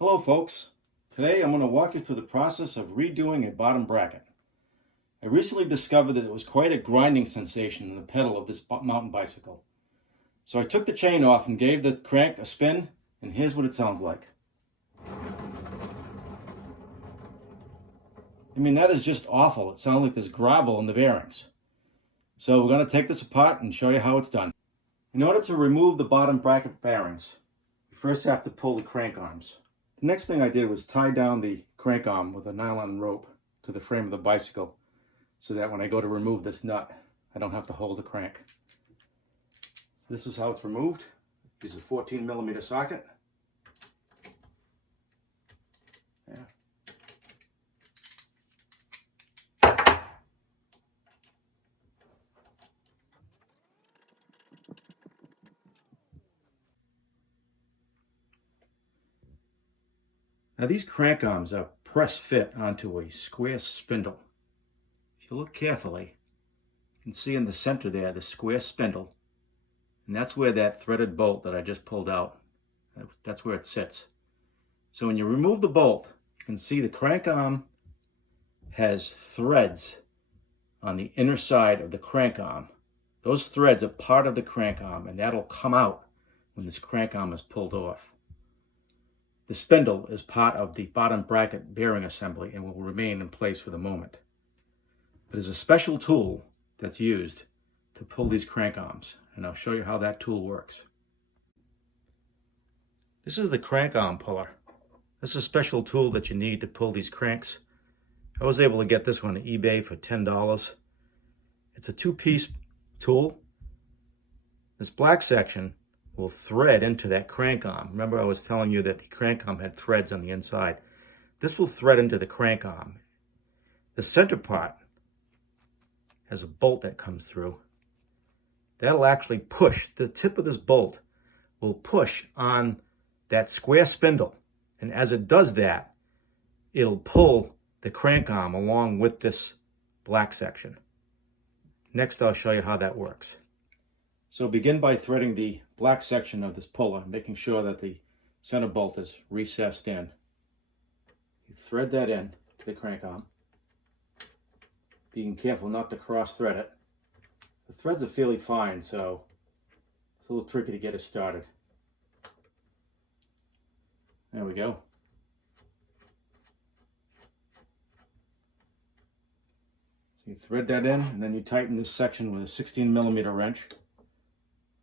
Hello folks, today I'm going to walk you through the process of redoing a bottom bracket. I recently discovered that it was quite a grinding sensation in the pedal of this mountain bicycle. So I took the chain off and gave the crank a spin, and here's what it sounds like. I mean, that is just awful. It sounds like there's gravel in the bearings. So we're going to take this apart and show you how it's done. In order to remove the bottom bracket bearings, you first have to pull the crank arms. The next thing I did was tie down the crank arm with a nylon rope to the frame of the bicycle so that when I go to remove this nut, I don't have to hold the crank. This is how it's removed. Use a 14mm socket. Yeah. Now these crank arms are press fit onto a square spindle. If you look carefully, you can see in the center there the square spindle, and that's where that threaded bolt that I just pulled out, that's where it sits. So when you remove the bolt, you can see the crank arm has threads on the inner side of the crank arm. Those threads are part of the crank arm, and that'll come out when this crank arm is pulled off. The spindle is part of the bottom bracket bearing assembly and will remain in place for the moment. But there's a special tool that's used to pull these crank arms, and I'll show you how that tool works. This is the crank arm puller. This is a special tool that you need to pull these cranks. I was able to get this one on eBay for $10. It's a two-piece tool. This black section will thread into that crank arm. Remember I was telling you that the crank arm had threads on the inside. This will thread into the crank arm. The center part has a bolt that comes through. That'll actually push, the tip of this bolt will push on that square spindle. And as it does that, it'll pull the crank arm along with this black section. Next, I'll show you how that works. So begin by threading the black section of this puller, making sure that the center bolt is recessed in. You thread that in to the crank arm, being careful not to cross thread it. The threads are fairly fine, so it's a little tricky to get it started. There we go. So you thread that in, and then you tighten this section with a 16mm wrench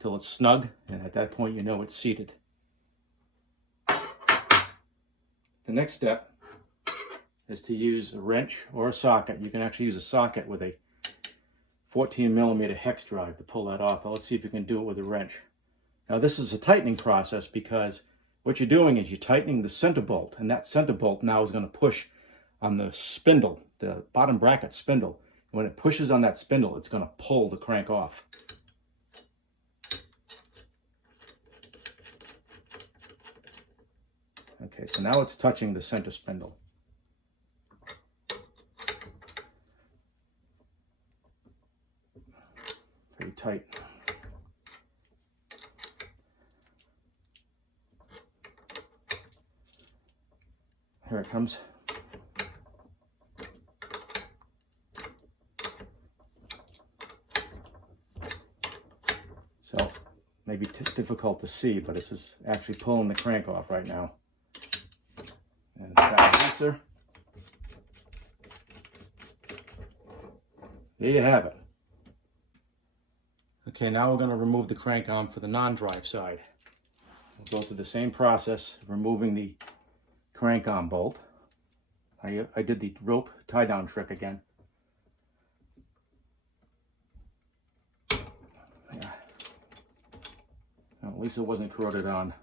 till it's snug, and at that point you know it's seated. The next step is to use a wrench or a socket. You can actually use a socket with a 14mm hex drive to pull that off. But let's see if you can do it with a wrench. Now this is a tightening process because what you're doing is you're tightening the center bolt, and that center bolt now is going to push on the spindle, the bottom bracket spindle. When it pushes on that spindle, it's going to pull the crank off. Okay, so now it's touching the center spindle. Pretty tight. Here it comes. So, maybe difficult to see, but this is actually pulling the crank off right now. And back looser. There you have it. Okay, now we're going to remove the crank arm for the non-drive side. We'll go through the same process of removing the crank arm bolt. I did the rope tie down trick again. Yeah. Well, at least it wasn't corroded on.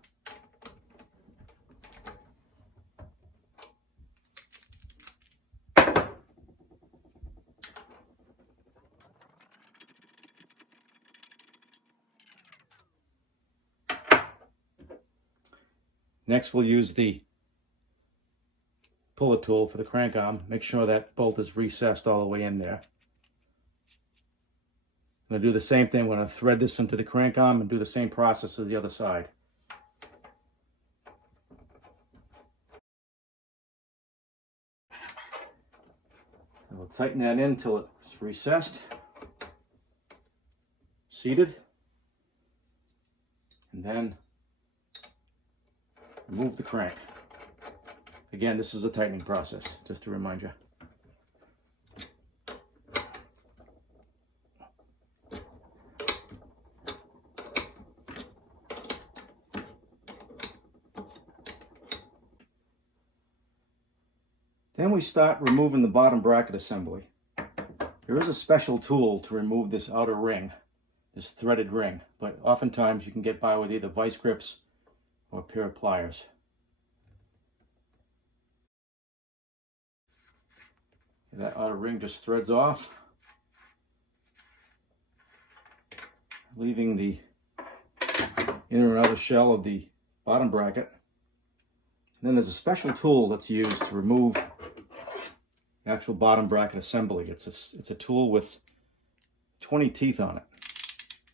Next, we'll use the puller tool for the crank arm. Make sure that bolt is recessed all the way in there. I'm going to do the same thing. We're going to thread this into the crank arm and do the same process as the other side. And we'll tighten that in until it's recessed, seated, and then remove the crank. Again, this is a tightening process, just to remind you. Then we start removing the bottom bracket assembly. There is a special tool to remove this outer ring, this threaded ring, but oftentimes you can get by with either vice grips or a pair of pliers. That outer ring just threads off, leaving the inner and outer shell of the bottom bracket. And then there's a special tool that's used to remove the actual bottom bracket assembly. It's a tool with 20 teeth on it,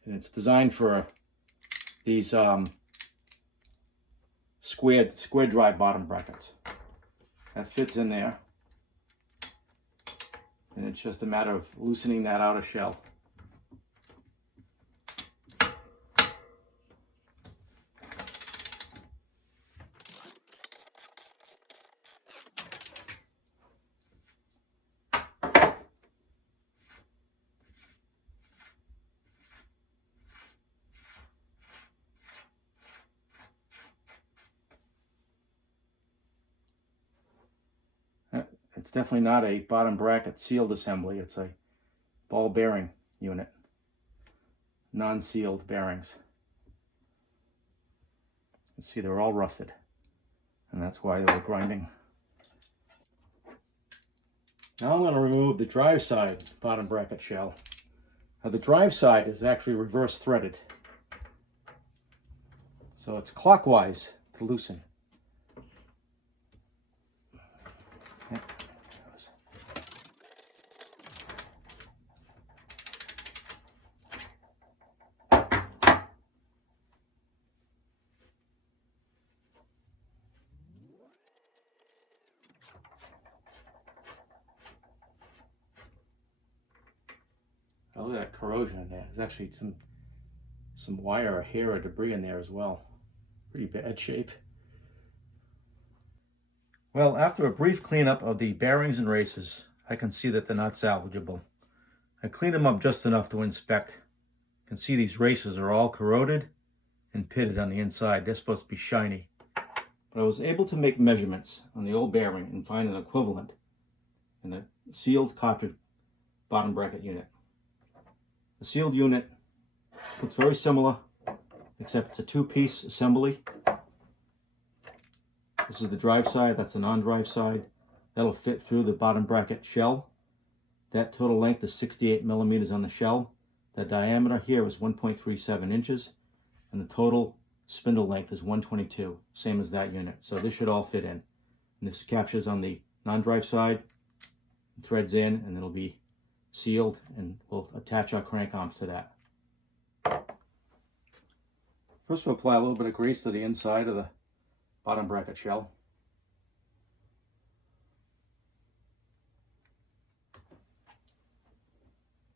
and it's designed for these square drive bottom brackets. That fits in there, and it's just a matter of loosening that outer shell. It's definitely not a bottom bracket sealed assembly. It's a ball bearing unit, non-sealed bearings. You can see they're all rusted, and that's why they were grinding. Now I'm going to remove the drive side bottom bracket shell. Now the drive side is actually reverse threaded, so it's clockwise to loosen. Yep. Oh, look at that corrosion in there. There's actually some wire or hair or debris in there as well. Pretty bad shape. Well, after a brief cleanup of the bearings and races, I can see that they're not salvageable. I cleaned them up just enough to inspect. You can see these races are all corroded and pitted on the inside. They're supposed to be shiny. But I was able to make measurements on the old bearing and find an equivalent in a sealed cartridge bottom bracket unit. The sealed unit looks very similar, except it's a two-piece assembly. This is the drive side, that's the non-drive side. That'll fit through the bottom bracket shell. That total length is 68 millimeters on the shell. The diameter here is 1.37 inches, and the total spindle length is 122, same as that unit. So this should all fit in. And this captures on the non-drive side, threads in, and it'll be sealed, and we'll attach our crank arms to that. First we'll apply a little bit of grease to the inside of the bottom bracket shell.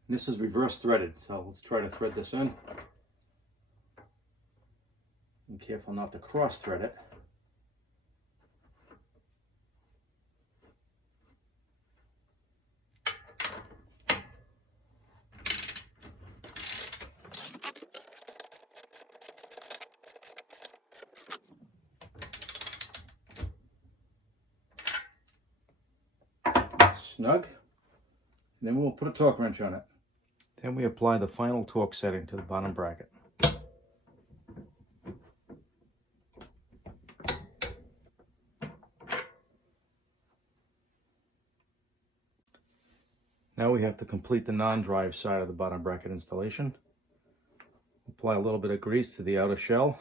And this is reverse threaded, so let's try to thread this in. Be careful not to cross thread it. Snug, and then we'll put a torque wrench on it. Then we apply the final torque setting to the bottom bracket. Now we have to complete the non-drive side of the bottom bracket installation. Apply a little bit of grease to the outer shell.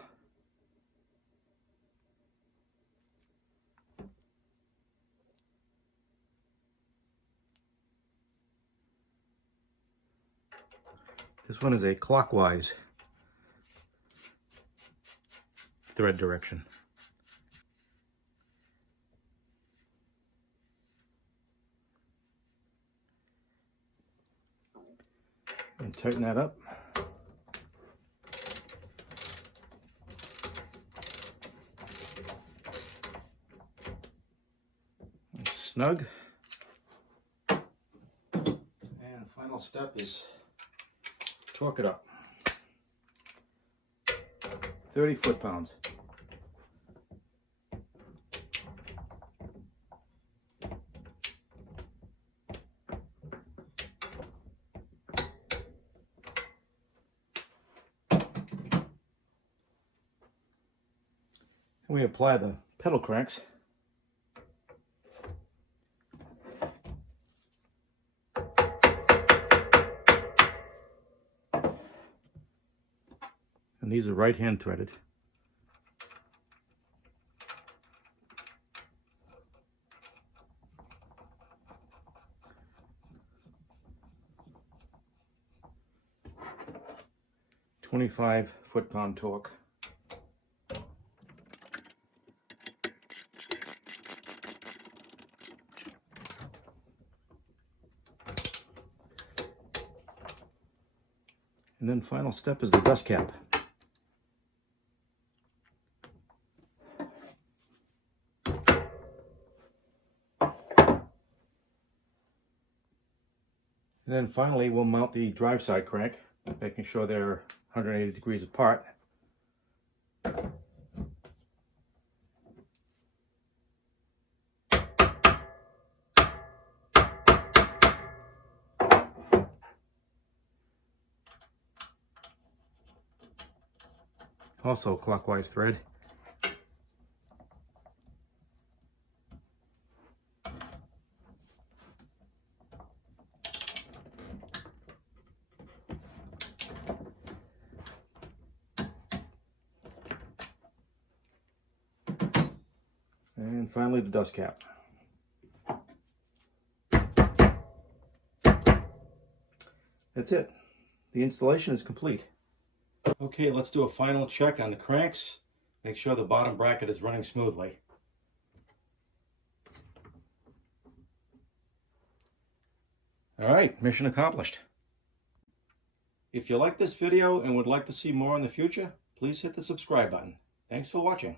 This one is a clockwise thread direction. And tighten that up. Snug. And final step is torque it up. 30 foot-pounds. We apply the pedal cranks. And these are right-hand threaded. .25 foot-pound torque. And then final step is the dust cap. And then finally we'll mount the drive side crank, making sure they're 180 degrees apart. Also clockwise thread. And finally the dust cap. That's it. The installation is complete. Okay, let's do a final check on the cranks. Make sure the bottom bracket is running smoothly. All right, mission accomplished. If you like this video and would like to see more in the future, please hit the subscribe button. Thanks for watching.